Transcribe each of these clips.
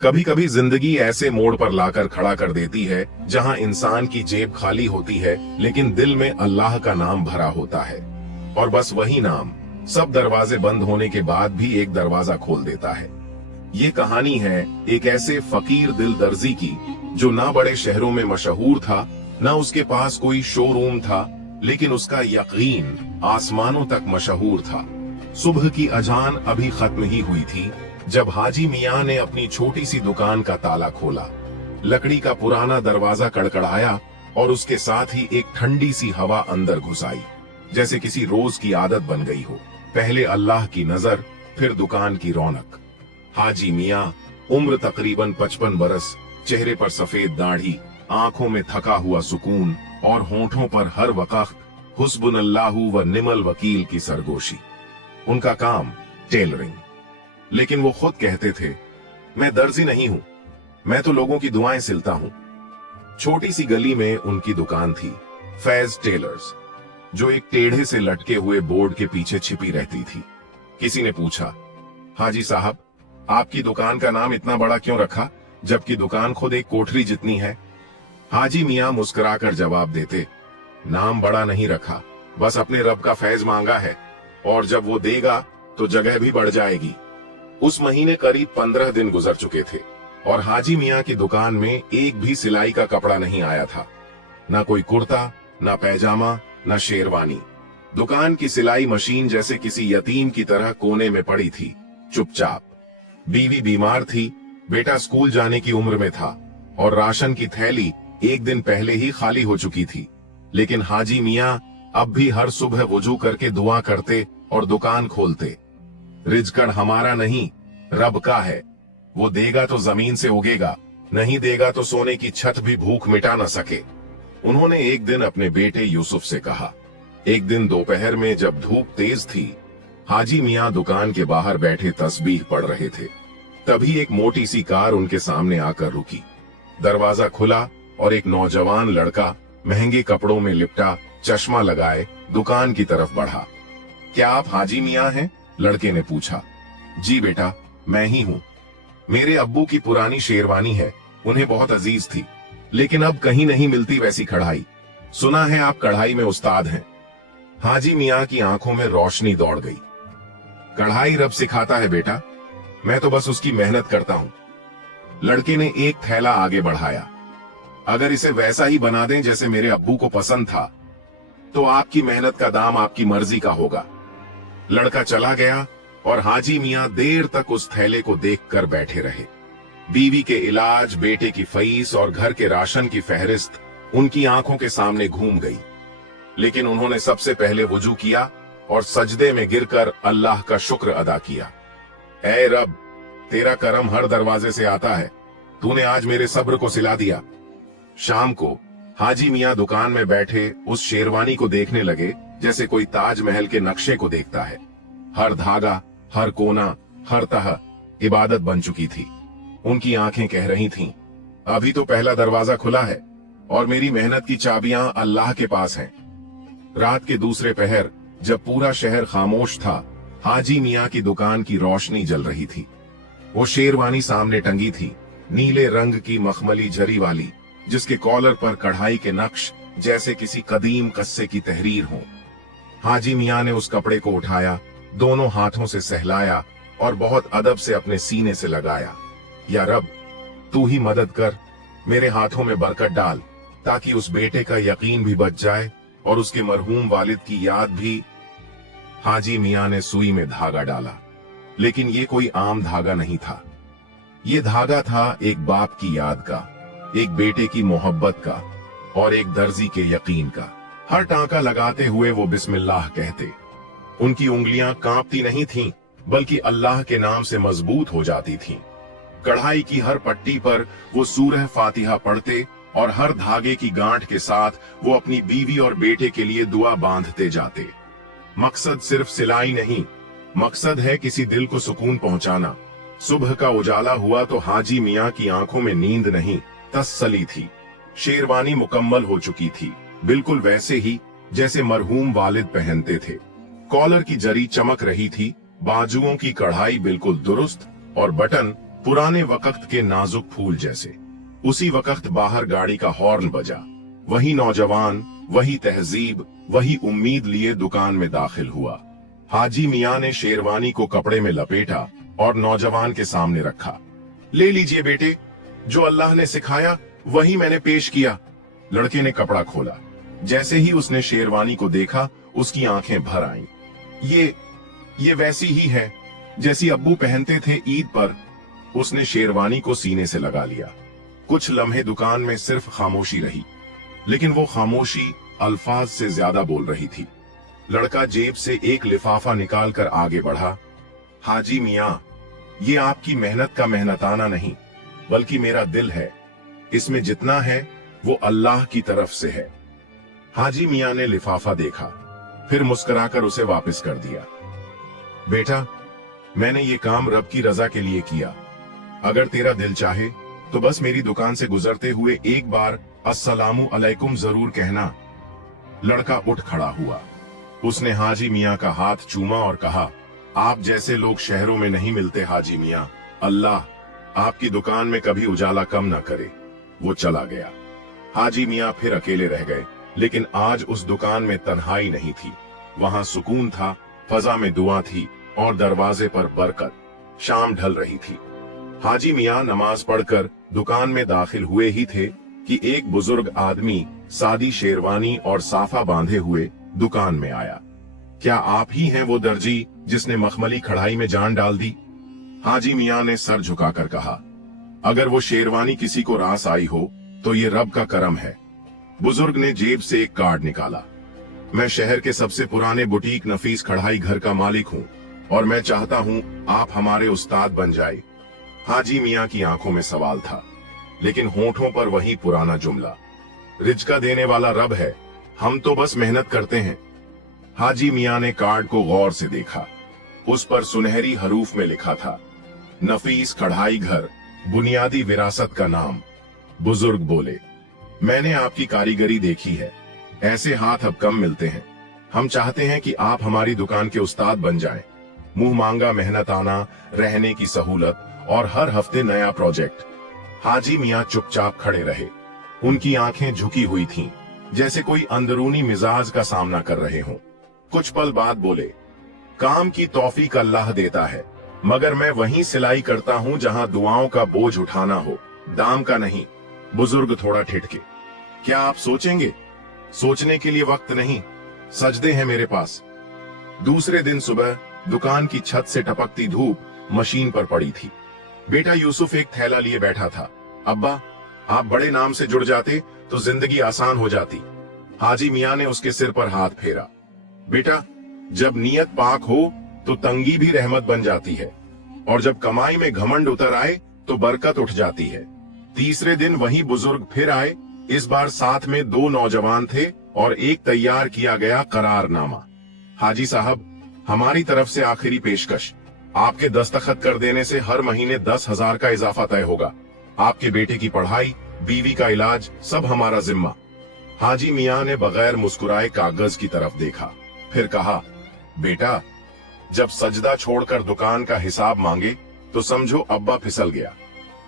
कभी कभी जिंदगी ऐसे मोड़ पर लाकर खड़ा कर देती है जहां इंसान की जेब खाली होती है लेकिन दिल में अल्लाह का नाम भरा होता है। और बस वही नाम सब दरवाजे बंद होने के बाद भी एक दरवाजा खोल देता है। ये कहानी है एक ऐसे फकीर दिल दर्जी की जो ना बड़े शहरों में मशहूर था, ना उसके पास कोई शोरूम था, लेकिन उसका यकीन आसमानों तक मशहूर था। सुबह की अजान अभी खत्म ही हुई थी जब हाजी मियां ने अपनी छोटी सी दुकान का ताला खोला। लकड़ी का पुराना दरवाजा कड़कड़ाया और उसके साथ ही एक ठंडी सी हवा अंदर घुस आई, जैसे किसी रोज की आदत बन गई हो। पहले अल्लाह की नजर, फिर दुकान की रौनक। हाजी मियां उम्र तकरीबन 55 बरस, चेहरे पर सफेद दाढ़ी, आंखों में थका हुआ सुकून और होंठों पर हर वक्त हुस्बुनल्लाहु व निमल वकील की सरगोशी। उनका काम टेलरिंग, लेकिन वो खुद कहते थे, मैं दर्जी नहीं हूं, मैं तो लोगों की दुआएं सिलता हूं। छोटी सी गली में उनकी दुकान थी, फैज टेलर्स, जो एक टेढ़े से लटके हुए बोर्ड के पीछे छिपी रहती थी। किसी ने पूछा, हाजी साहब, आपकी दुकान का नाम इतना बड़ा क्यों रखा, जबकि दुकान खुद एक कोठरी जितनी है? हाजी मियां मुस्कुराकर जवाब देते, नाम बड़ा नहीं रखा, बस अपने रब का फैज मांगा है, और जब वो देगा तो जगह भी बढ़ जाएगी। उस महीने करीब 15 दिन गुजर चुके थे और हाजी मियां की दुकान में एक भी सिलाई का कपड़ा नहीं आया था। ना कोई कुर्ता, ना पैजामा, ना शेरवानी। दुकान की सिलाई मशीन जैसे किसी यतीम की तरह कोने में पड़ी थी, चुपचाप। बीवी बीमार थी, बेटा स्कूल जाने की उम्र में था और राशन की थैली एक दिन पहले ही खाली हो चुकी थी। लेकिन हाजी मियां अब भी हर सुबह वुजू करके दुआ करते और दुकान खोलते। रिज़्क़ हमारा नहीं, रब का है, वो देगा तो जमीन से उगेगा, नहीं देगा तो सोने की छत भी भूख मिटा न सके। उन्होंने एक दिन अपने बेटे यूसुफ से कहा। एक दिन दोपहर में जब धूप तेज थी, हाजी मियां दुकान के बाहर बैठे तस्बीह पढ़ रहे थे। तभी एक मोटी सी कार उनके सामने आकर रुकी। दरवाजा खुला और एक नौजवान लड़का महंगे कपड़ों में लिपटा, चश्मा लगाए, दुकान की तरफ बढ़ा। क्या आप हाजी मियां हैं? लड़के ने पूछा। जी बेटा, मैं ही हूं। मेरे अब्बू की पुरानी शेरवानी है, उन्हें बहुत अजीज थी, लेकिन अब कहीं नहीं मिलती वैसी कढ़ाई। सुना है आप कढ़ाई में उस्ताद हैं। हाजी मियां की आंखों में रोशनी दौड़ गई। कढ़ाई रब सिखाता है बेटा, मैं तो बस उसकी मेहनत करता हूं। लड़के ने एक थैला आगे बढ़ाया। अगर इसे वैसा ही बना दें जैसे मेरे अब्बू को पसंद था, तो आपकी मेहनत का दाम आपकी मर्जी का होगा। लड़का चला गया और हाजी मियां देर तक उस थैले को देखकर बैठे रहे। बीवी के इलाज, बेटे की फीस और घर के राशन की फहरिस्त उनकी आंखों के सामने घूम गई। लेकिन उन्होंने सबसे पहले वुजू किया और सजदे में गिरकर अल्लाह का शुक्र अदा किया। ऐ रब, तेरा करम हर दरवाजे से आता है, तूने आज मेरे सब्र को सिला दिया। शाम को हाजी मियां दुकान में बैठे उस शेरवानी को देखने लगे जैसे कोई ताजमहल के नक्शे को देखता है। हर धागा, हर कोना, हर तह इबादत बन चुकी थी। उनकी आंखें कह रही थीं, अभी तो पहला दरवाजा खुला है और मेरी मेहनत की चाबियां अल्लाह के पास हैं। रात के दूसरे पहर जब पूरा शहर खामोश था, हाजी मियां की दुकान की रोशनी जल रही थी। वो शेरवानी सामने टंगी थी, नीले रंग की मखमली जरी वाली, जिसके कॉलर पर कढ़ाई के नक्श जैसे किसी कदीम कस्से की तहरीर हो। हाजी मियां ने उस कपड़े को उठाया, दोनों हाथों से सहलाया और बहुत अदब से अपने सीने से लगाया। या रब, तू ही मदद कर, मेरे हाथों में बरकत डाल, ताकि उस बेटे का यकीन भी बच जाए और उसके मरहूम वालिद की याद भी। हाजी मियां ने सुई में धागा डाला, लेकिन ये कोई आम धागा नहीं था। ये धागा था एक बाप की याद का, एक बेटे की मोहब्बत का और एक दर्जी के यकीन का। हर टांका लगाते हुए वो बिस्मिल्लाह कहते। उनकी उंगलियां कांपती नहीं थीं, बल्कि अल्लाह के नाम से मजबूत हो जाती थीं। कढ़ाई की हर पट्टी पर वो सूरह फातिहा पढ़ते और हर धागे की गांठ के साथ वो अपनी बीवी और बेटे के लिए दुआ बांधते जाते। मकसद सिर्फ सिलाई नहीं, मकसद है किसी दिल को सुकून पहुंचाना। सुबह का उजाला हुआ तो हाजी मियां की आंखों में नींद नहीं, तसल्ली थी। शेरवानी मुकम्मल हो चुकी थी, बिल्कुल वैसे ही जैसे मरहूम वालिद पहनते थे। कॉलर की जरी चमक रही थी, बाजुओं की कढ़ाई बिल्कुल दुरुस्त और बटन पुराने वक्त के नाजुक फूल जैसे। उसी वक्त बाहर गाड़ी का हॉर्न बजा। वही नौजवान, वही तहजीब, वही उम्मीद लिए दुकान में दाखिल हुआ। हाजी मियां ने शेरवानी को कपड़े में लपेटा और नौजवान के सामने रखा। ले लीजिए बेटे, जो अल्लाह ने सिखाया वही मैंने पेश किया। लड़के ने कपड़ा खोला। जैसे ही उसने शेरवानी को देखा, उसकी आंखें भर आईं। ये वैसी ही है जैसी अब्बू पहनते थे ईद पर। उसने शेरवानी को सीने से लगा लिया। कुछ लम्हे दुकान में सिर्फ खामोशी रही, लेकिन वो खामोशी अल्फाज से ज्यादा बोल रही थी। लड़का जेब से एक लिफाफा निकालकर आगे बढ़ा। हाजी मियां, ये आपकी मेहनत का मेहनताना नहीं, बल्कि मेरा दिल है। इसमें जितना है वो अल्लाह की तरफ से है। हाजी मियां ने लिफाफा देखा, फिर मुस्कुराकर उसे वापस कर दिया। बेटा, मैंने ये काम रब की रजा के लिए किया। अगर तेरा दिल चाहे तो बस मेरी दुकान से गुजरते हुए एक बार अस्सलामु अलैकुम जरूर कहना। लड़का उठ खड़ा हुआ। उसने हाजी मियां का हाथ चूमा और कहा, आप जैसे लोग शहरों में नहीं मिलते हाजी मियां। अल्लाह आपकी दुकान में कभी उजाला कम न करे। वो चला गया। हाजी मियां फिर अकेले रह गए, लेकिन आज उस दुकान में तन्हाई नहीं थी। वहां सुकून था, फजा में दुआ थी और दरवाजे पर बरकत। शाम ढल रही थी। हाजी मियां नमाज पढ़कर दुकान में दाखिल हुए ही थे कि एक बुजुर्ग आदमी सादी शेरवानी और साफा बांधे हुए दुकान में आया। क्या आप ही हैं वो दर्जी जिसने मखमली कढ़ाई में जान डाल दी? हाजी मियां ने सर झुकाकर कहा, अगर वो शेरवानी किसी को रास आई हो तो ये रब का करम है। बुजुर्ग ने जेब से एक कार्ड निकाला। मैं शहर के सबसे पुराने बुटीक नफीस कढ़ाई घर का मालिक हूँ और मैं चाहता हूँ आप हमारे उस्ताद बन जाए। हाजी मियां की आंखों में सवाल था, लेकिन होठों पर वही पुराना जुमला, रिज़्क़ देने वाला रब है, हम तो बस मेहनत करते हैं। हाजी मियां ने कार्ड को गौर से देखा। उस पर सुनहरी हरूफ में लिखा था, नफीस कढ़ाई घर, बुनियादी विरासत का नाम। बुजुर्ग बोले, मैंने आपकी कारीगरी देखी है, ऐसे हाथ अब कम मिलते हैं। हम चाहते हैं कि आप हमारी दुकान के उस्ताद बन जाएं। मुंह मांगा मेहनताना, रहने की सहूलत और हर हफ्ते नया प्रोजेक्ट। हाजी मियां चुपचाप खड़े रहे। उनकी आंखें झुकी हुई थीं, जैसे कोई अंदरूनी मिजाज का सामना कर रहे हों। कुछ पल बाद बोले, काम की तौफीक अल्लाह देता है, मगर मैं वहीं सिलाई करता हूं जहां दुआओं का बोझ उठाना हो, दाम का नहीं। बुजुर्ग थोड़ा ठिठके, क्या आप सोचेंगे? सोचने के लिए वक्त नहीं, सजदे हैं मेरे पास। दूसरे दिन सुबह दुकान की छत से टपकती धूप मशीन पर पड़ी थी। बेटा यूसुफ एक थैला लिए बैठा था। अब्बा, आप बड़े नाम से जुड़ जाते तो जिंदगी आसान हो जाती। हाजी मियां ने उसके सिर पर हाथ फेरा। बेटा, जब नीयत पाक हो तो तंगी भी रहमत बन जाती है, और जब कमाई में घमंड उतर आए तो बरकत उठ जाती है। तीसरे दिन वही बुजुर्ग फिर आए। इस बार साथ में 2 नौजवान थे और एक तैयार किया गया करारनामा। हाजी साहब, हमारी तरफ से आखिरी पेशकश, आपके दस्तखत कर देने से हर महीने 10,000 का इजाफा तय होगा। आपके बेटे की पढ़ाई, बीवी का इलाज, सब हमारा जिम्मा। हाजी मियां ने बगैर मुस्कुराए कागज की तरफ देखा, फिर कहा, बेटा, जब सजदा छोड़कर दुकान का हिसाब मांगे तो समझो अब्बा फिसल गया।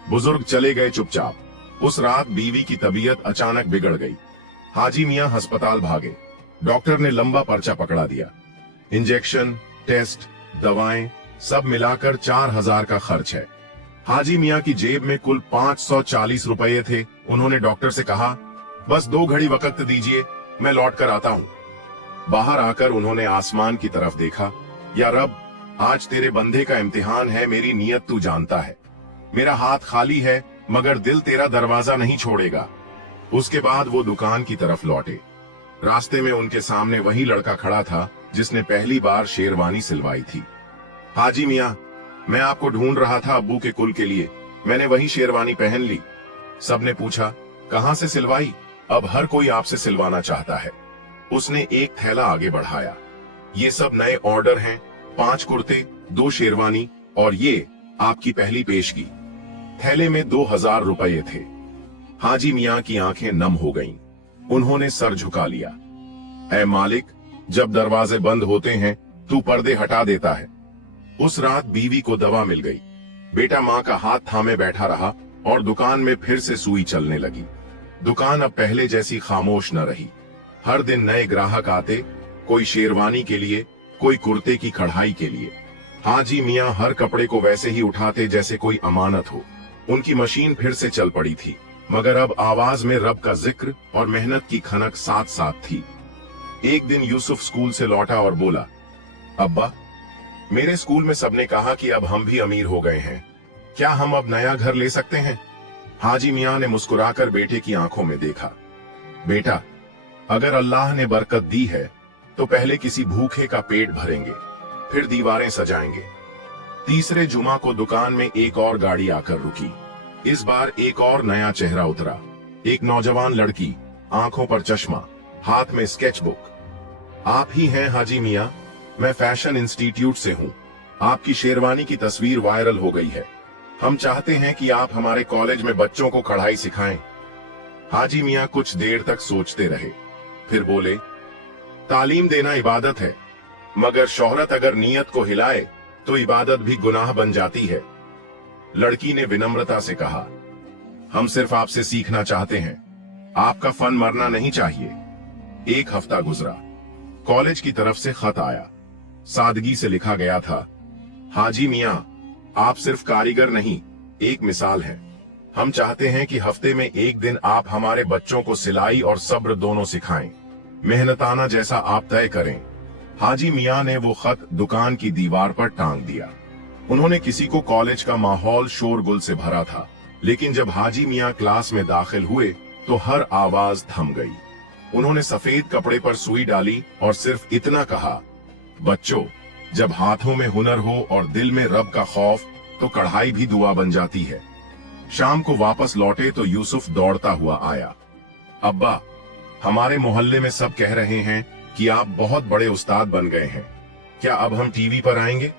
बुजुर्ग चले गए चुपचाप। उस रात बीवी की तबीयत अचानक बिगड़ गई। हाजी मियां अस्पताल भागे। डॉक्टर ने लंबा पर्चा पकड़ा दिया। इंजेक्शन, टेस्ट, दवाएं, सब मिलाकर 4,000 का खर्च है। हाजी मियां की जेब में कुल 540 रुपये थे। उन्होंने डॉक्टर से कहा, बस 2 घड़ी वक्त दीजिए, मैं लौट कर आता हूं। बाहर आकर उन्होंने आसमान की तरफ देखा। या रब, आज तेरे बंदे का इम्तिहान है, मेरी नीयत तू जानता है। मेरा हाथ खाली है, मगर दिल तेरा दरवाजा नहीं छोड़ेगा। उसके बाद वो दुकान की तरफ लौटे। रास्ते में उनके सामने वही लड़का खड़ा था जिसने पहली बार शेरवानी सिलवाई थी। हाजी मियां, मैं आपको ढूंढ रहा था अब्बू के कुल के लिए, मैंने वही शेरवानी पहन ली। सबने पूछा, कहां से सिलवाई? अब हर कोई आपसे सिलवाना चाहता है। उसने एक थैला आगे बढ़ाया। ये सब नए ऑर्डर हैं, 5 कुर्ते, 2 शेरवानी और ये आपकी पहली पेशगी। थैले में 2,000 रुपये थे। हाजी मियां की आंखें नम हो गईं। उन्होंने सर झुका लिया। ऐ मालिक, जब दरवाजे बंद होते हैं तू पर्दे हटा देता है। उस रात बीवी को दवा मिल गई। बेटा माँ का हाथ थामे बैठा रहा और दुकान में फिर से सुई चलने लगी। दुकान अब पहले जैसी खामोश न रही। हर दिन नए ग्राहक आते, कोई शेरवानी के लिए, कोई कुर्ते की कढ़ाई के लिए। हाजी मियाँ हर कपड़े को वैसे ही उठाते जैसे कोई अमानत हो। उनकी मशीन फिर से चल पड़ी थी, मगर अब आवाज में रब का जिक्र और मेहनत की खनक साथ साथ थी। एक दिन यूसुफ स्कूल से लौटा और बोला, अब्बा, मेरे स्कूल में सबने कहा कि अब हम भी अमीर हो गए हैं, क्या हम अब नया घर ले सकते हैं? हाजी मियाँ ने मुस्कुराकर बेटे की आंखों में देखा। बेटा, अगर अल्लाह ने बरकत दी है तो पहले किसी भूखे का पेट भरेंगे, फिर दीवारें सजाएंगे। तीसरे जुमा को दुकान में एक और गाड़ी आकर रुकी। इस बार एक और नया चेहरा उतरा। एक नौजवान लड़की, आंखों पर चश्मा, हाथ में स्केच बुक। आप ही हैं हाजी मियाँ? मैं फैशन इंस्टीट्यूट से हूँ। आपकी शेरवानी की तस्वीर वायरल हो गई है। हम चाहते हैं कि आप हमारे कॉलेज में बच्चों को कढ़ाई सिखाएं। हाजी मियाँ कुछ देर तक सोचते रहे, फिर बोले, तालीम देना इबादत है, मगर शोहरत अगर नियत को हिलाए तो इबादत भी गुनाह बन जाती है। लड़की ने विनम्रता से कहा, हम सिर्फ आपसे सीखना चाहते हैं, आपका फन मरना नहीं चाहिए। एक हफ्ता गुजरा। कॉलेज की तरफ से खत आया। सादगी से लिखा गया था, हाजी मियाँ, आप सिर्फ कारीगर नहीं, एक मिसाल है। हम चाहते हैं कि हफ्ते में एक दिन आप हमारे बच्चों को सिलाई और सब्र दोनों सिखाएं। मेहनताना जैसा आप तय करें। हाजी मियाँ ने वो खत दुकान की दीवार पर टांग दिया। उन्होंने किसी को कॉलेज का माहौल शोरगुल से भरा था, लेकिन जब हाजी मियाँ क्लास में दाखिल हुए तो हर आवाज थम गई। उन्होंने सफेद कपड़े पर सुई डाली और सिर्फ इतना कहा, बच्चों, जब हाथों में हुनर हो और दिल में रब का खौफ, तो कढ़ाई भी दुआ बन जाती है। शाम को वापस लौटे तो यूसुफ दौड़ता हुआ आया। अब्बा, हमारे मोहल्ले में सब कह रहे हैं कि आप बहुत बड़े उस्ताद बन गए हैं, क्या अब हम टीवी पर आएंगे?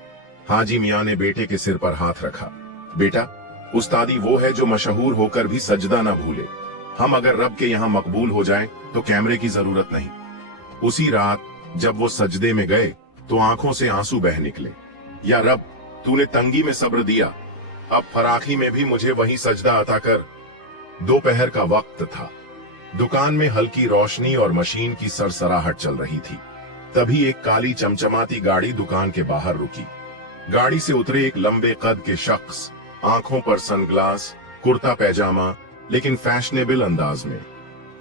हाजी मियाँ ने बेटे के सिर पर हाथ रखा। बेटा, उस्तादी वो है जो मशहूर होकर भी सजदा न भूले। हम अगर रब के यहाँ मकबूल हो जाएं तो कैमरे की जरूरत नहीं। उसी रात जब वो सजदे में गए तो आंखों से आंसू बह निकले। या रब, तूने तंगी में सब्र दिया, अब फराखी में भी मुझे वही सजदा अता कर। दोपहर का वक्त था। दुकान में हल्की रोशनी और मशीन की सरसराहट चल रही थी। तभी एक काली चमचमाती गाड़ी दुकान के बाहर रुकी। गाड़ी से उतरे एक लंबे कद के शख्स, आंखों पर सनग्लास, कुर्ता पैजामा, लेकिन फैशनेबल अंदाज में।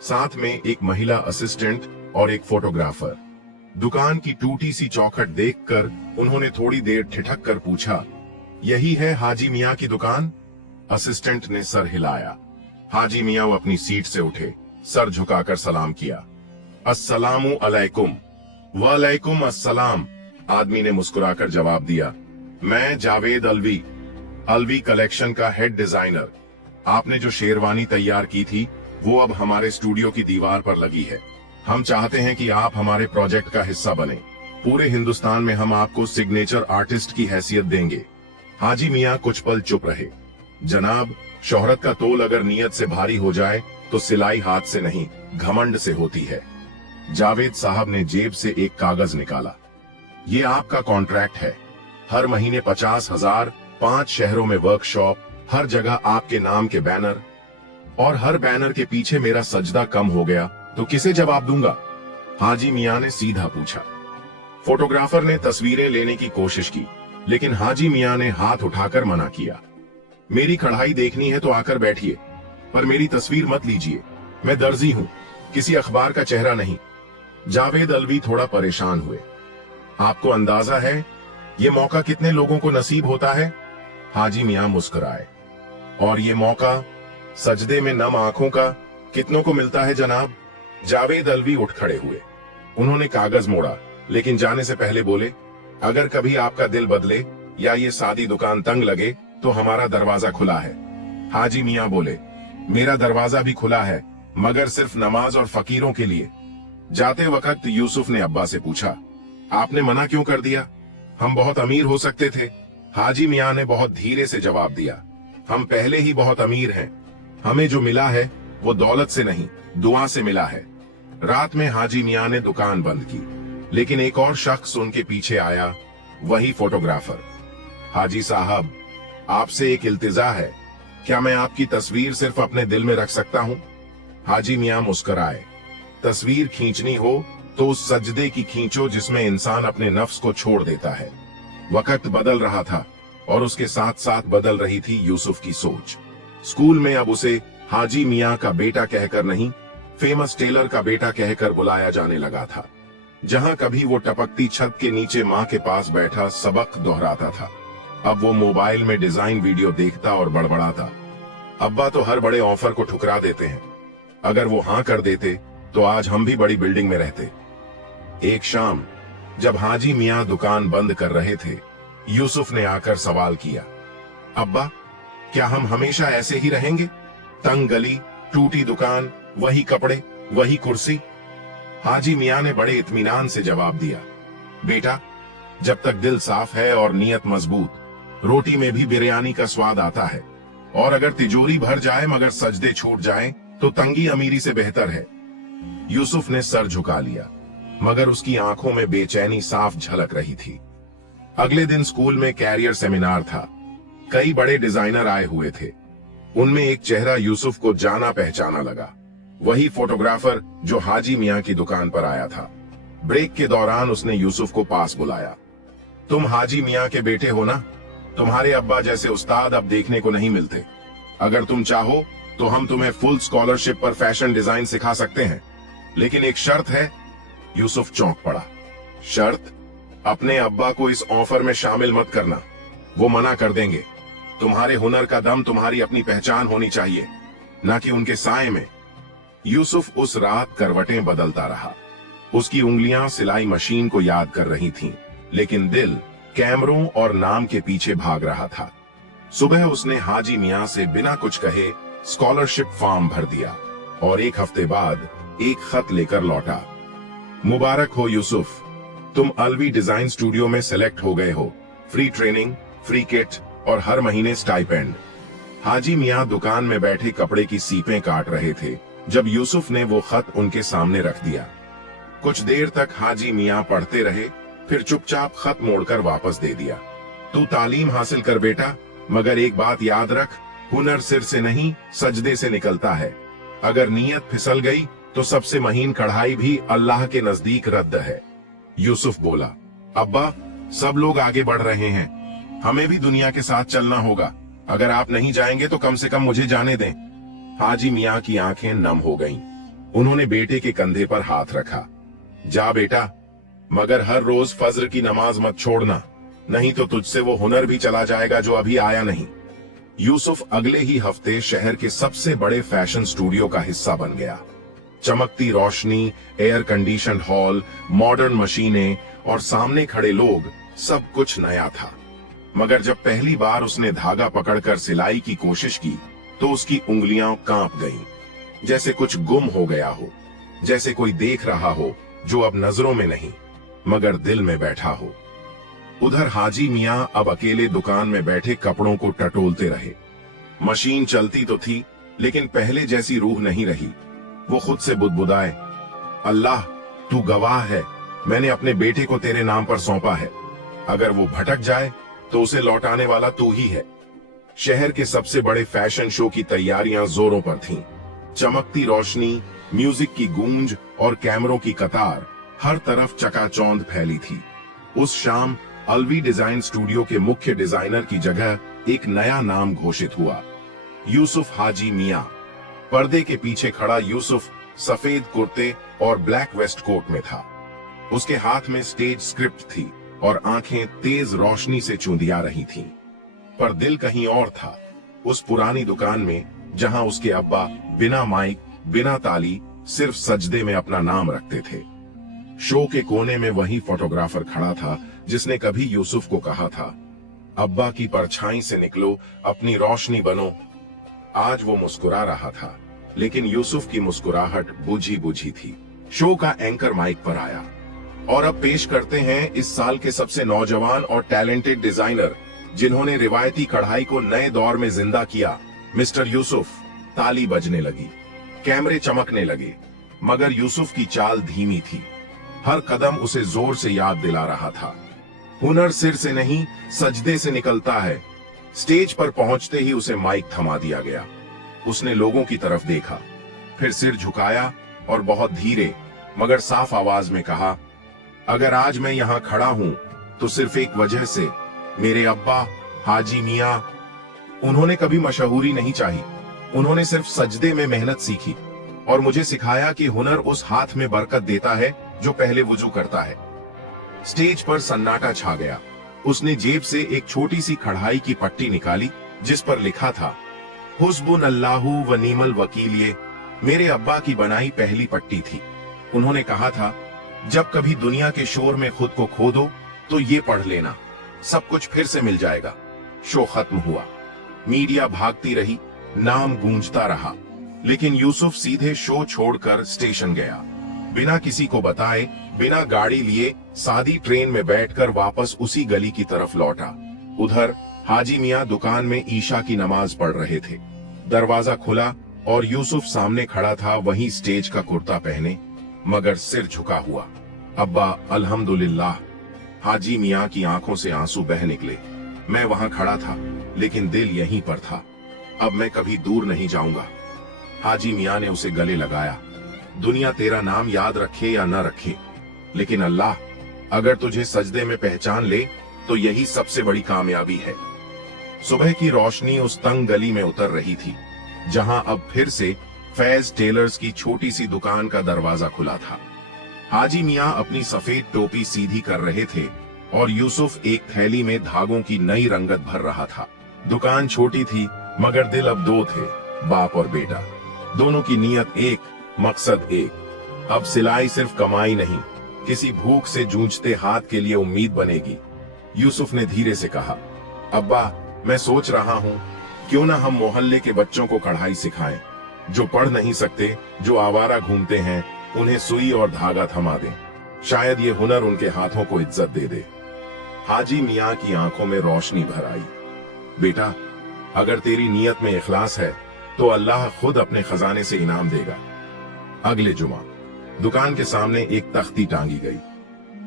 साथ में एक महिला असिस्टेंट और एक फोटोग्राफर। दुकान की टूटी सी चौखट देखकर उन्होंने थोड़ी देर ठिठक कर पूछा, यही है हाजी मियाँ की दुकान? असिस्टेंट ने सर हिलाया। हाजी मियाँ वो अपनी सीट से उठे, सर झुकाकर सलाम किया। अस्सलामु अलैकुम। वालेकुम अस्सलाम। आदमी ने मुस्कुराकर जवाब दिया, मैं जावेद अलवी, अलवी कलेक्शन का हेड डिजाइनर। आपने जो शेरवानी तैयार की थी वो अब हमारे स्टूडियो की दीवार पर लगी है। हम चाहते हैं कि आप हमारे प्रोजेक्ट का हिस्सा बने। पूरे हिंदुस्तान में हम आपको सिग्नेचर आर्टिस्ट की हैसियत देंगे। हाजी मियाँ कुछ पल चुप रहे। जनाब, शोहरत का तोल अगर नियत से भारी हो जाए तो सिलाई हाथ से नहीं, घमंड से होती है। जावेद साहब ने जेब से एक कागज निकाला। ये आपका कॉन्ट्रैक्ट है। हर महीने 50,000, 5 शहरों में वर्कशॉप, हर जगह आपके नाम के बैनर, और हर बैनर के पीछे मेरा सजदा कम हो गया तो किसे जवाब दूंगा? हाजी मियाँ ने सीधा पूछा। फोटोग्राफर ने तस्वीरें लेने की कोशिश की, लेकिन हाजी मियाँ ने हाथ उठाकर मना किया। मेरी कढ़ाई देखनी है तो आकर बैठिए, पर मेरी तस्वीर मत लीजिए। मैं दर्जी हूं, किसी अखबार का चेहरा नहीं। जावेद अलवी थोड़ा परेशान हुए। आपको अंदाजा है ये मौका कितने लोगों को नसीब होता है? हाजी मियाँ मुस्कुराए। और ये मौका सजदे में नम आंखों का कितनों को मिलता है जनाब? जावेद अलवी उठ खड़े हुए। उन्होंने कागज मोड़ा, लेकिन जाने से पहले बोले, अगर कभी आपका दिल बदले या ये सादी दुकान तंग लगे तो हमारा दरवाजा खुला है। हाजी मियाँ बोले, मेरा दरवाजा भी खुला है, मगर सिर्फ नमाज और फकीरों के लिए। जाते वक्त यूसुफ ने अब्बा से पूछा, आपने मना क्यों कर दिया? हम बहुत अमीर हो सकते थे। हाजी मियाँ ने बहुत धीरे से जवाब दिया, हम पहले ही बहुत अमीर हैं। हमें जो मिला है वो दौलत से नहीं, दुआ से मिला है। रात में हाजी मियाँ ने दुकान बंद की, लेकिन एक और शख्स उनके पीछे आया, वही फोटोग्राफर। हाजी साहब, आपसे एक इल्तिजा है, क्या मैं आपकी तस्वीर सिर्फ अपने दिल में रख सकता हूं? हाजी मियां मुस्कुराए। तस्वीर खींचनी हो तो उस सजदे की खींचो जिसमें इंसान अपने नफ्स को छोड़ देता है। वक्त बदल रहा था और उसके साथ साथ बदल रही थी यूसुफ की सोच। स्कूल में अब उसे हाजी मियां का बेटा कहकर नहीं, फेमस टेलर का बेटा कहकर बुलाया जाने लगा था। जहां कभी वो टपकती छत के नीचे मां के पास बैठा सबक दोहराता था, अब वो मोबाइल में डिजाइन वीडियो देखता और बड़बड़ाता, अब्बा तो हर बड़े ऑफर को ठुकरा देते हैं, अगर वो हां कर देते तो आज हम भी बड़ी बिल्डिंग में रहते। एक शाम जब हाजी मियां दुकान बंद कर रहे थे, यूसुफ ने आकर सवाल किया, अब्बा क्या हम हमेशा ऐसे ही रहेंगे? तंग गली, टूटी दुकान, वही कपड़े, वही कुर्सी? हाजी मियां ने बड़े इत्मीनान से जवाब दिया, बेटा जब तक दिल साफ है और नीयत मजबूत, रोटी में भी बिरयानी का स्वाद आता है। और अगर तिजोरी भर जाए मगर सजदे छूट जाएं, तो तंगी अमीरी से बेहतर है। यूसुफ ने सर झुका लिया, मगर उसकी आंखों में बेचैनी साफ झलक रही थी। अगले दिन स्कूल में कैरियर सेमिनार था। कई बड़े डिजाइनर आए हुए थे। उनमें एक चेहरा यूसुफ को जाना पहचाना लगा, वही फोटोग्राफर जो हाजी मियां की दुकान पर आया था। ब्रेक के दौरान उसने यूसुफ को पास बुलाया। तुम हाजी मियां के बेटे हो ना? तुम्हारे अब्बा जैसे उस्ताद अब देखने को नहीं मिलते। अगर तुम चाहो तो हम तुम्हें फुल स्कॉलरशिप पर फैशन डिजाइन सिखा सकते हैं, लेकिन एक शर्त है। यूसुफ चौंक पड़ा। शर्त? अपने अब्बा को इस ऑफर में शामिल मत करना, वो मना कर देंगे। तुम्हारे हुनर का दम तुम्हारी अपनी पहचान होनी चाहिए, ना कि उनके साए में। यूसुफ उस रात करवटें बदलता रहा। उसकी उंगलियां सिलाई मशीन को याद कर रही थीं, लेकिन दिल कैमरों और नाम के पीछे भाग रहा था। सुबह उसने हाजी मियां से बिना कुछ कहे स्कॉलरशिप फॉर्म भर दिया और एक हफ्ते बाद एक खत लेकर लौटा। मुबारक हो यूसुफ, तुम अलवी डिजाइन स्टूडियो में सेलेक्ट हो गए हो। फ्री ट्रेनिंग, फ्री किट और हर महीने स्टाइपेंड। हाजी मियां दुकान में बैठे कपड़े की सीपें काट रहे थे जब यूसुफ ने वो खत उनके सामने रख दिया। कुछ देर तक हाजी मियां पढ़ते रहे, फिर चुपचाप खत मोड़कर वापस दे दिया। तू तालीम हासिल कर बेटा, मगर एक बात याद रख, हुनर सिर से नहीं सजदे से निकलता है। अगर नीयत फिसल गई तो सबसे महीन कढ़ाई भी अल्लाह के नजदीक रद्द है। यूसुफ बोला, अब्बा सब लोग आगे बढ़ रहे हैं, हमें भी दुनिया के साथ चलना होगा। अगर आप नहीं जाएंगे तो कम से कम मुझे जाने दें। हाजी मियां की आंखें नम हो गईं। उन्होंने बेटे के कंधे पर हाथ रखा। जा बेटा, मगर हर रोज फज्र की नमाज मत छोड़ना, नहीं तो तुझसे वो हुनर भी चला जाएगा जो अभी आया नहीं। यूसुफ अगले ही हफ्ते शहर के सबसे बड़े फैशन स्टूडियो का हिस्सा बन गया। चमकती रोशनी, एयर कंडीशनड हॉल, मॉडर्न मशीनें और सामने खड़े लोग, सब कुछ नया था। मगर जब पहली बार उसने धागा पकड़कर सिलाई की कोशिश की तो उसकी उंगलियां कांप गईं, जैसे कुछ गुम हो गया हो, जैसे कोई देख रहा हो जो अब नजरों में नहीं मगर दिल में बैठा हो। उधर हाजी मियां अब अकेले दुकान में बैठे कपड़ों को टटोलते रहे। मशीन चलती तो थी, लेकिन पहले जैसी रूह नहीं रही। वो खुद से बुदबुदाए, अल्लाह तू गवाह है, मैंने अपने बेटे को तेरे नाम पर सौंपा है। अगर वो भटक जाए तो उसे लौटाने वाला तू ही है। शहर के सबसे बड़े फैशन शो की तैयारियां जोरों पर थीं। चमकती रोशनी, म्यूजिक की गूंज और कैमरों की कतार, हर तरफ चकाचौंध फैली थी। उस शाम अलवी डिजाइन स्टूडियो के मुख्य डिजाइनर की जगह एक नया नाम घोषित हुआ, यूसुफ हाजी मियां। पर्दे के पीछे खड़ा यूसुफ सफेद कुर्ते और ब्लैक वेस्ट कोट में था। उसके हाथ में स्टेज स्क्रिप्ट थी और आंखें तेज रोशनी से चूंधिया रही थीं। पर दिल कहीं और था, उस पुरानी दुकान में जहां उसके अब्बा बिना माइक, बिना ताली, सिर्फ सजदे में अपना नाम रखते थे। शो के कोने में वही फोटोग्राफर खड़ा था जिसने कभी यूसुफ को कहा था, अब्बा की परछाई से निकलो, अपनी रोशनी बनो। आज वो मुस्कुरा रहा था, लेकिन यूसुफ की मुस्कुराहट बुझी बुझी थी। शो का एंकर माइक पर आया, और अब पेश करते हैं इस साल के सबसे नौजवान और टैलेंटेड डिजाइनर जिन्होंने रिवायती कढ़ाई को नए दौर में जिंदा किया, मिस्टर यूसुफ। ताली बजने लगी, कैमरे चमकने लगे, मगर यूसुफ की चाल धीमी थी। हर कदम उसे जोर से याद दिला रहा था, हुनर सिर से नहीं सजदे से निकलता है। स्टेज पर पहुंचते ही उसे माइक थमा दिया गया। उसने लोगों की तरफ देखा, फिर सिर झुकाया और बहुत धीरे मगर साफ आवाज में कहा, अगर आज मैं यहाँ खड़ा हूं तो सिर्फ एक वजह से, मेरे अब्बा हाजी मियां। उन्होंने कभी मशहूरी नहीं चाही, उन्होंने सिर्फ सजदे में मेहनत सीखी और मुझे सिखाया कि हुनर उस हाथ में बरकत देता है जो पहले वुजू करता है। स्टेज पर सन्नाटा छा गया। उसने जेब से एक छोटी सी कढ़ाई की पट्टी निकाली जिस पर लिखा था, हुस्बुन अल्लाहु व नीमल वकील। ये मेरे अब्बा की बनाई पहली पट्टी थी। उन्होंने कहा था, जब कभी दुनिया के शोर में खुद को खो दो तो ये पढ़ लेना, सब कुछ फिर से मिल जाएगा। शो खत्म हुआ, मीडिया भागती रही, नाम गूंजता रहा, लेकिन यूसुफ सीधे शो छोड़कर स्टेशन गया। बिना किसी को बताए, बिना गाड़ी लिए, सादी ट्रेन में बैठकर वापस उसी गली की तरफ लौटा। उधर हाजी मियां दुकान में ईशा की नमाज पढ़ रहे थे। दरवाजा खुला और यूसुफ सामने खड़ा था, वहीं स्टेज का कुर्ता पहने मगर सिर झुका हुआ। अब्बा अल्हम्दुलिल्लाह। हाजी मियां की आंखों से आंसू बह निकले। मैं वहां खड़ा था लेकिन दिल यहीं पर था। अब मैं कभी दूर नहीं जाऊंगा। हाजी मियां ने उसे गले लगाया। दुनिया तेरा नाम याद रखे या न रखे, लेकिन अल्लाह अगर तुझे सजदे में पहचान ले तो यही सबसे बड़ी कामयाबी है। सुबह की रोशनी उस तंग गली में उतर रही थी जहां अब फिर से फैज टेलर्स की छोटी सी दुकान का दरवाजा खुला था। हाजी मियां अपनी सफेद टोपी सीधी कर रहे थे और यूसुफ एक थैली में धागों की नई रंगत भर रहा था। दुकान छोटी थी मगर दिल अब दो थे, बाप और बेटा। दोनों की नीयत एक, मकसद एक। अब सिलाई सिर्फ कमाई नहीं, किसी भूख से जूझते हाथ के लिए उम्मीद बनेगी। यूसुफ ने धीरे से कहा, अब्बा मैं सोच रहा हूं क्यों ना हम मोहल्ले के बच्चों को कढ़ाई सिखाएं, जो पढ़ नहीं सकते, जो आवारा घूमते हैं, उन्हें सुई और धागा थमा दें। शायद ये हुनर उनके हाथों को इज्जत दे दे। हाजी मियां की आंखों में रोशनी भर आई। बेटा, अगर तेरी नीयत में इखलास है तो अल्लाह खुद अपने खजाने से इनाम देगा। अगले जुमा दुकान के सामने एक तख्ती टांगी गई,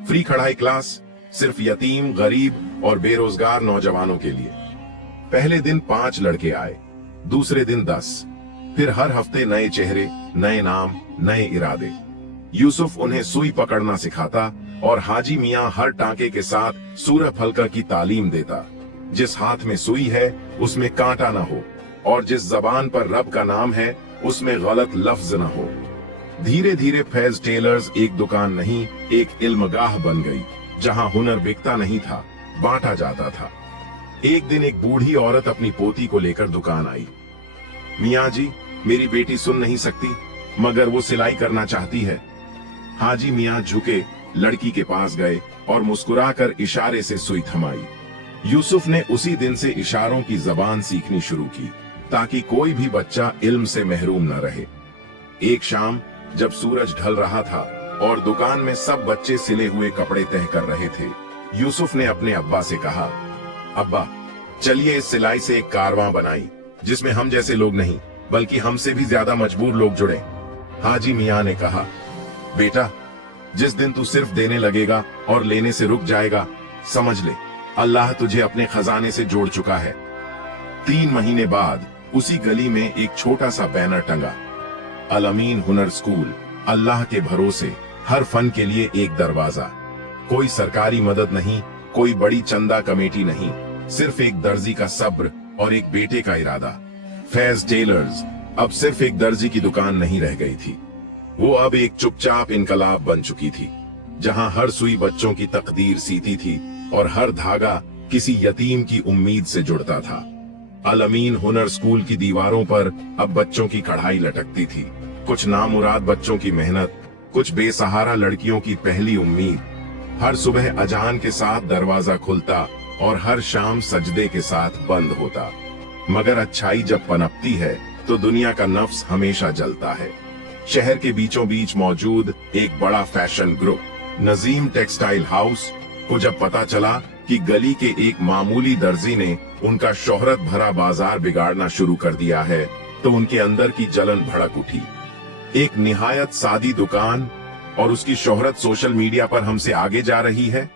फ्री कढ़ाई क्लास, सिर्फ यतीम, गरीब और बेरोजगार नौजवानों के लिए। पहले दिन 5 लड़के आए, दूसरे दिन 10, फिर हर हफ्ते नए चेहरे, नए नाम, नए इरादे। यूसुफ उन्हें सुई पकड़ना सिखाता और हाजी मियां हर टांके के साथ सूरह फलका की तालीम देता। जिस हाथ में सुई है उसमें कांटा न हो और जिस जबान पर रब का नाम है उसमें गलत लफ्ज न हो। धीरे धीरे फैज टेलर्स एक दुकान नहीं, एक इल्मगाह बन गई, जहां हुनर बिकता नहीं था, बांटा जाता था। एक दिन एक बूढ़ी औरत अपनी पोती को लेकर दुकान आई। मियां जी, मेरी बेटी सुन नहीं सकती मगर वो सिलाई करना चाहती है। हाजी मियां झुके, लड़की के पास गए और मुस्कुराकर इशारे से सुई थमाई। यूसुफ ने उसी दिन से इशारों की जबान सीखनी शुरू की ताकि कोई भी बच्चा इल्म से महरूम न रहे। एक शाम जब सूरज ढल रहा था और दुकान में सब बच्चे सिले हुए कपड़े तह कर रहे थे, यूसुफ ने अपने अब्बा से कहा, अब्बा चलिए इस सिलाई से एक कारवां बनाई जिसमें हम जैसे लोग नहीं बल्कि हमसे भी ज्यादा मजबूर लोग जुड़े। हाजी मियां ने कहा, बेटा जिस दिन तू सिर्फ देने लगेगा और लेने से रुक जाएगा, समझ ले अल्लाह तुझे अपने खजाने से जोड़ चुका है। 3 महीने बाद उसी गली में एक छोटा सा बैनर टंगा, अल अमीन हुनर स्कूल, अल्लाह के भरोसे हर फन के लिए एक दरवाजा। कोई सरकारी मदद नहीं, कोई बड़ी चंदा कमेटी नहीं, सिर्फ एक दर्जी का सब्र और एक बेटे का इरादा। फैज टेलर्स अब सिर्फ एक दर्जी की दुकान नहीं रह गई थी, वो अब एक चुपचाप इनकलाब बन चुकी थी, जहां हर सुई बच्चों की तकदीर सीती थी और हर धागा किसी यतीम की उम्मीद से जुड़ता था। अल अमीन हुनर स्कूल की दीवारों पर अब बच्चों की कढ़ाई लटकती थी, कुछ नामुराद बच्चों की मेहनत, कुछ बेसहारा लड़कियों की पहली उम्मीद। हर सुबह अजान के साथ दरवाजा खुलता और हर शाम सजदे के साथ बंद होता। मगर अच्छाई जब पनपती है तो दुनिया का नफ्स हमेशा जलता है। शहर के बीचों बीच मौजूद एक बड़ा fashion group Nazeem textile house को जब पता चला कि गली के एक मामूली दर्जी ने उनका शोहरत भरा बाजार बिगाड़ना शुरू कर दिया है, तो उनके अंदर की जलन भड़क उठी। एक निहायत सादी दुकान और उसकी शोहरत सोशल मीडिया पर हमसे आगे जा रही है।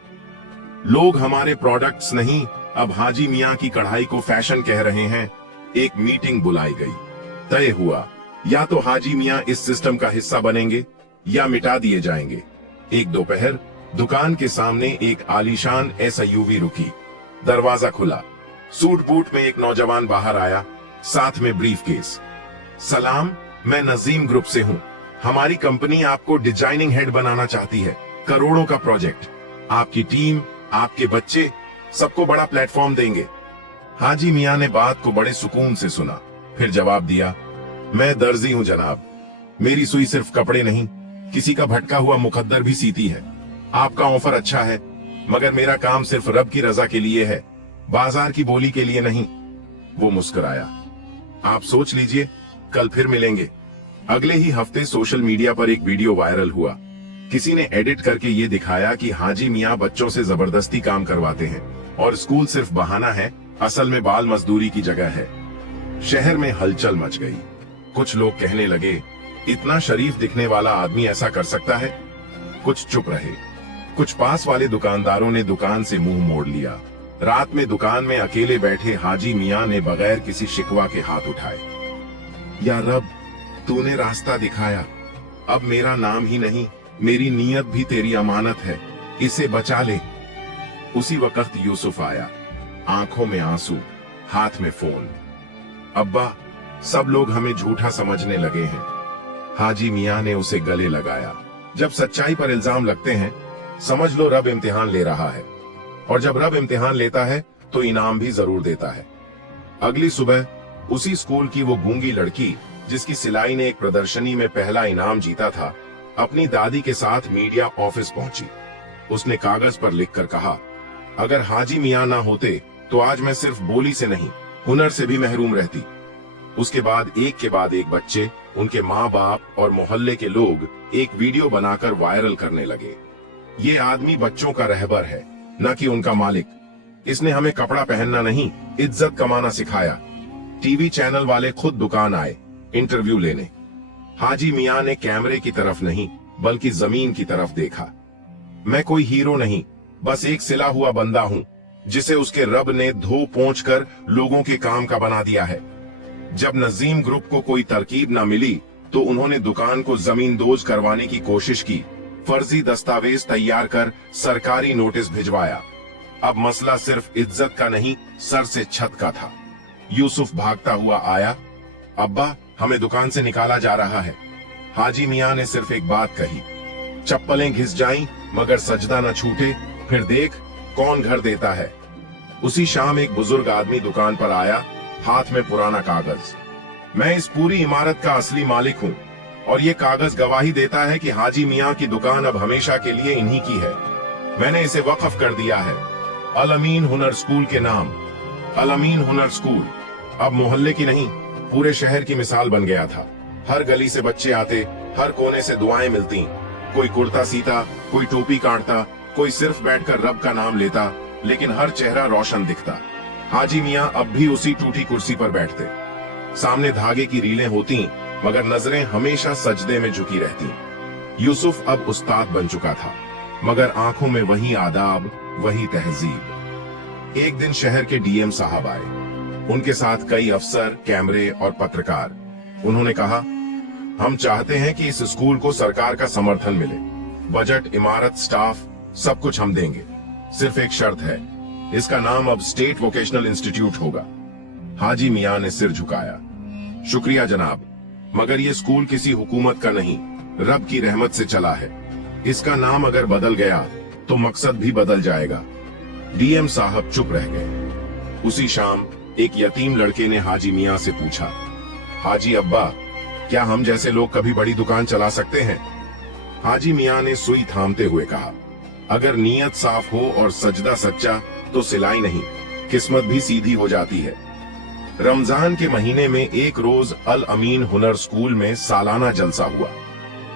लोग हमारे प्रोडक्ट्स नहीं अब हाजी मियाँ की कढ़ाई को फैशन कह रहे हैं। एक मीटिंग बुलाई गई। तय हुआ, या तो हाजी मियाँ इस सिस्टम का हिस्सा बनेंगे या मिटा दिए जाएंगे। एक दोपहर दुकान के सामने एक आलीशान SUV रुकी। दरवाजा खुला। सूट बूट में एक नौजवान बाहर आया, साथ में ब्रीफकेस। सलाम, मैं नजीम ग्रुप से हूँ। हमारी कंपनी आपको डिजाइनिंग हेड बनाना चाहती है। करोड़ों का प्रोजेक्ट, आपकी टीम, आपके बच्चे, सबको बड़ा प्लेटफॉर्म देंगे। हाजी मियाँ ने बात को बड़े सुकून से सुना, फिर जवाब दिया, मैं दर्जी हूँ जनाब। मेरी सुई सिर्फ कपड़े नहीं, किसी का भटका हुआ मुकद्दर भी सीती है। आपका ऑफर अच्छा है, मगर मेरा काम सिर्फ रब की रजा के लिए है, बाजार की बोली के लिए नहीं। वो मुस्कुराया। आप सोच लीजिए, कल फिर मिलेंगे। अगले ही हफ्ते सोशल मीडिया पर एक वीडियो वायरल हुआ। किसी ने एडिट करके ये दिखाया कि हाजी मियाँ बच्चों से जबरदस्ती काम करवाते हैं और स्कूल सिर्फ बहाना है, असल में बाल मजदूरी की जगह है। शहर में हलचल मच गई। कुछ लोग कहने लगे, इतना शरीफ दिखने वाला आदमी ऐसा कर सकता है? कुछ चुप रहे। कुछ पास वाले दुकानदारों ने दुकान से मुंह मोड़ लिया। रात में दुकान में अकेले बैठे हाजी मियाँ ने बगैर किसी शिकवा के हाथ उठाए। या रब, तूने रास्ता दिखाया। अब मेरा नाम ही नहीं, मेरी नीयत भी तेरी अमानत है, इसे बचा ले। उसी वक्त यूसुफ आया, आंखों में आंसू, हाथ में फोन। अब्बा, सब लोग हमें झूठा समझने लगे हैं। हाजी मियाँ ने उसे गले लगाया। जब सच्चाई पर इल्जाम लगते हैं, समझ लो रब इम्तिहान ले रहा है, और जब रब इम्तिहान लेता है तो इनाम भी जरूर देता है। अगली सुबह उसी स्कूल की वो गूंगी लड़की, जिसकी सिलाई ने एक प्रदर्शनी में पहला इनाम जीता था, अपनी दादी के साथ मीडिया ऑफिस पहुंची। उसने कागज पर लिखकर कहा, अगर हाजी मियाँ ना होते तो आज मैं सिर्फ बोली से नहीं, हुनर से भी महरूम रहती। उसके बाद एक बच्चे, उनके माँ बाप और मोहल्ले के लोग एक वीडियो बनाकर वायरल करने लगे। ये आदमी बच्चों का रहबर है, न कि उनका मालिक। इसने हमें कपड़ा पहनना नहीं, इज्जत कमाना सिखाया। टीवी चैनल वाले खुद दुकान आए इंटरव्यू लेने। हाजी मियाँ ने कैमरे की तरफ नहीं, बल्कि जमीन की तरफ देखा। मैं कोई हीरो नहीं, बस एक सिला हुआ बंदा हूँ, जिसे उसके रब ने धो पोंछ कर लोगों के काम का बना दिया है। जब नजीम ग्रुप को कोई तरकीब न मिली तो उन्होंने दुकान को जमींदोज करवाने की कोशिश की, फर्जी दस्तावेज तैयार कर सरकारी नोटिस भिजवाया। अब मसला सिर्फ इज्जत का नहीं, सर से छत का था। यूसुफ भागता हुआ आया, अब्बा, हमें दुकान से निकाला जा रहा है। हाजी मियाँ ने सिर्फ एक बात कही, चप्पलें घिस जाईं मगर सजदा न छूटे, फिर देख कौन घर देता है। उसी शाम एक बुजुर्ग आदमी दुकान पर आया, हाथ में पुराना कागज। मैं इस पूरी इमारत का असली मालिक हूँ, और ये कागज गवाही देता है कि हाजी मियाँ की दुकान अब हमेशा के लिए इन्हीं की है। मैंने इसे वक्फ कर दिया है, अल अमीन हुनर स्कूल के नाम। अल अमीन हुनर स्कूल अब मोहल्ले की नहीं, पूरे शहर की मिसाल बन गया था। हर गली से बच्चे आते, हर कोने से दुआएं मिलती। कोई कुर्ता सीता, कोई टोपी काटता, कोई सिर्फ बैठकर रब का नाम लेता, लेकिन हर चेहरा रोशन दिखता। हाजी मियाँ अब भी उसी टूटी कुर्सी पर बैठते। सामने धागे की रीलें होती, मगर नजरें हमेशा सजदे में झुकी रहती। यूसुफ अब उस्ताद बन चुका था, मगर आंखों में वही आदाब, वही तहजीब। एक दिन शहर के डीएम साहब आए, उनके साथ कई अफसर, कैमरे और पत्रकार। उन्होंने कहा, हम चाहते हैं कि इस स्कूल को सरकार का समर्थन मिले। बजट, इमारत, स्टाफ, सब कुछ हम देंगे। सिर्फ एक शर्त है, इसका नाम अब स्टेट वोकेशनल इंस्टीट्यूट होगा। हाजी मियाँ ने सिर झुकाया, शुक्रिया जनाब, मगर ये स्कूल किसी हुकूमत का नहीं, रब की रहमत से चला है। इसका नाम अगर बदल गया तो मकसद भी बदल जाएगा। डीएम साहब चुप रह गए। उसी शाम एक यतीम लड़के ने हाजी मियाँ से पूछा, हाजी अब्बा, क्या हम जैसे लोग कभी बड़ी दुकान चला सकते हैं? हाजी मियाँ ने सुई थामते हुए कहा, अगर नीयत साफ हो और सजदा सच्चा तो सिलाई नहीं, किस्मत भी सीधी हो जाती है। रमजान के महीने में एक रोज अल अमीन हुनर स्कूल में सालाना जलसा हुआ।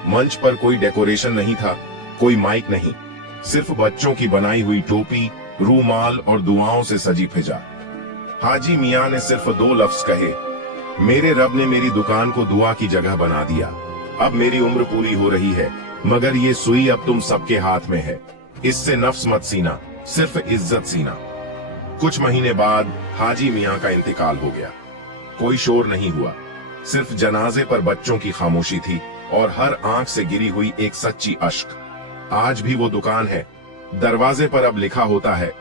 मंच पर कोई डेकोरेशन नहीं था, कोई माइक नहीं, सिर्फ बच्चों की बनाई हुई टोपी, रूमाल और दुआओं से सजी फिजा। हाजी मियाँ ने सिर्फ 2 लफ्ज कहे, मेरे रब ने मेरी दुकान को दुआ की जगह बना दिया। अब मेरी उम्र पूरी हो रही है, मगर ये सुई अब तुम सबके हाथ में है। इससे नफ्स मत सीना, सिर्फ इज्जत सीना। कुछ महीने बाद हाजी मियाँ का इंतकाल हो गया। कोई शोर नहीं हुआ, सिर्फ जनाजे पर बच्चों की खामोशी थी और हर आंख से गिरी हुई एक सच्ची अश्क। आज भी वो दुकान है, दरवाजे पर अब लिखा होता है,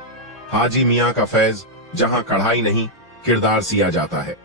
हाजी मियाँ का फैज, जहां कढ़ाई नहीं किरदार सिया जाता है।